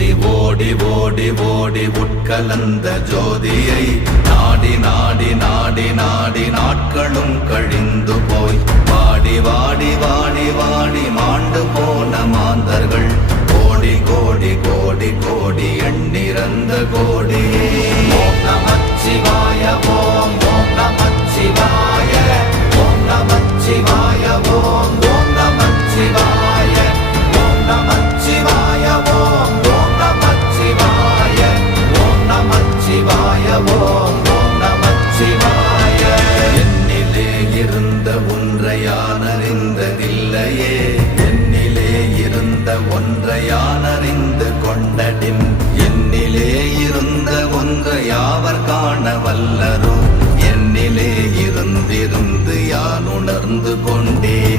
ஓடி ஓடி ஓடி ஓடி உட்கலந்த ஜோதியை நாடி நாடி நாடி நாடி நாட்களும் கழிந்து போய் வாடி வாடி வாடி வாடி மாண்டு போன மாந்தர்கள் கோடி கோடி கோடி கோடி எண்ணிறந்த கோடி. ஓம் நமச்சிவாய ஓம் ஓம் நமச்சிவாய ஓம் நமச்சிவாய ஓம் ஓம் நமச்சிவாய ஓம் நமச்சிவாய ஓம் ஓம் நமச்சிவாய ஓம் நமச்சிவாய ஓம் ஓம் நமச்சிவாய. என்னிலே இருந்த ஒன்றை யான் அறிந்ததில்லையே, என்னிலே இருந்த ஒன்றை யான் அறிந்து கொண்டடின், என்னிலே இருந்த ஒன்றை யாவர் காண வல்லரோ, என்னிலே இருந்திருந்து யான் உணர்ந்து கொண்டேன்.